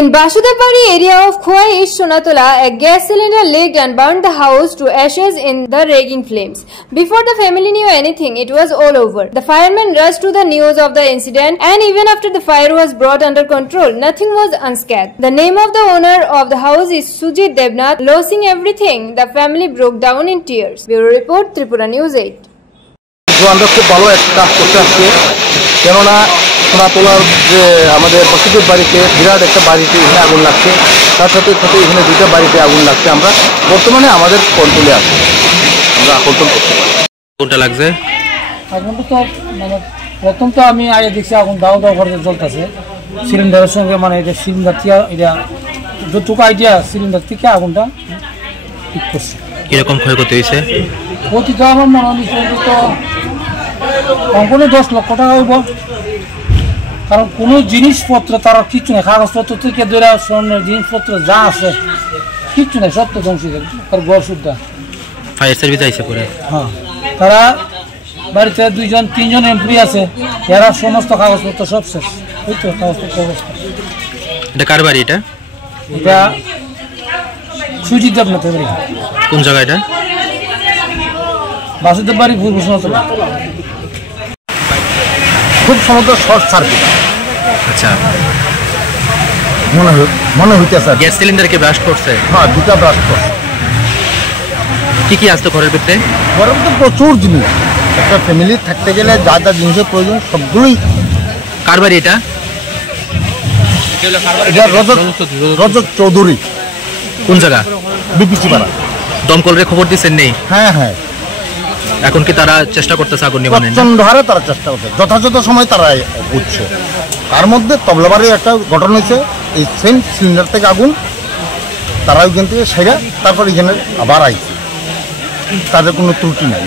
In Basudapari area of Khwai, Sonatola, a gas cylinder leaked and burned the house to ashes in the raging flames. Before the family knew anything, it was all over. The firemen rushed to the news of the incident, and even after the fire was brought under control, nothing was unscathed. The name of the owner of the house is Sujit Debnath. Losing everything, the family broke down in tears. Bureau Report, Tripura News 8. আমরা খুব ভালো একটা কাজ করতে আসছি, কেননা সোনাতলার যে আমাদের বসতির বাড়িতে বিরাট একটা বাড়িতে এখানে আগুন লাগছে, তার সাথে সাথে এখানে দুইটা বাড়িতে আগুন লাগছে। আমরা বর্তমানে আমাদের কন্ট্রোলে আছি, আমরা কন্ট্রোল করতে পারি। কোনটা লাগছে আগুনটা তো মানে প্রথম তো আমি আগে দেখছি আগুন দাও দাও করে জ্বলতেছে সিলিন্ডারের সঙ্গে, মানে এটা সিলিন্ডার থেকে এটা যতটুকু আইডিয়া সিলিন্ডার থেকে আগুনটা ঠিক করছে। কিরকম ক্ষয়ক্ষতি হয়েছে? ক্ষতি তো আমার মনে হচ্ছে তো অঙ্কনে 10 লক্ষ টাকা হইব, কারণ কোনো জিনিসপত্র তার কিচ্ছু নেই, কাগজপত্র থেকে ধরে স্বর্ণের জিনিসপত্র যা আছে কিচ্ছু নেই, সব তো ধ্বংস হয়ে যাবে। তার ঘর সুদ্ধা ফায়ার সার্ভিস আইছে পরে। হ্যাঁ, তারা বাড়িতে 2-3জন এমপ্লয়ি আছে, এরা সমস্ত কাগজপত্র সব শেষ। ওই তো কাগজপত্র অবস্থা। এটা কার বাড়ি? এটা সুজিত দেবনাথের বাড়ি। কোন জায়গা এটা? বাসুদেব বাড়ি, পূর্ব সোনাতলা। খুব সমুদ্র শর্ট সার্কিট। আচ্ছা, মনে হইতেছে গ্যাস সিলিন্ডারকে ব্লাস্ট করছে। হ্যাঁ, দুটা ব্লাস্ট করছে। কি আসতো ঘরের ভিতরে? ঘরের ভিতরে প্রচুর জিনিস, একটা ফ্যামিলি থাকতে গেলে যা যা জিনিসের প্রয়োজন সবগুলোই। কার বাড়ি এটা? রজত চৌধুরী। কোন জায়গা? বিপিসি পাড়া। দমকলের খবর দিচ্ছেন? নেই। হ্যাঁ হ্যাঁ, এখন কি তারা চেষ্টা করতেছে আগুন নিবানোর? প্রচন্ড হারে তারা চেষ্টা করছে, যথাযথ সময় তারা উঠছে। তার মধ্যে তবলাবাড়ির একটা ঘটনা হয়েছে, এই সেম সিলিন্ডার থেকে আগুন, তারা ওইখান থেকে সেরা তারপর এখানে আবার আইছে, তাদের কোনো ত্রুটি নাই।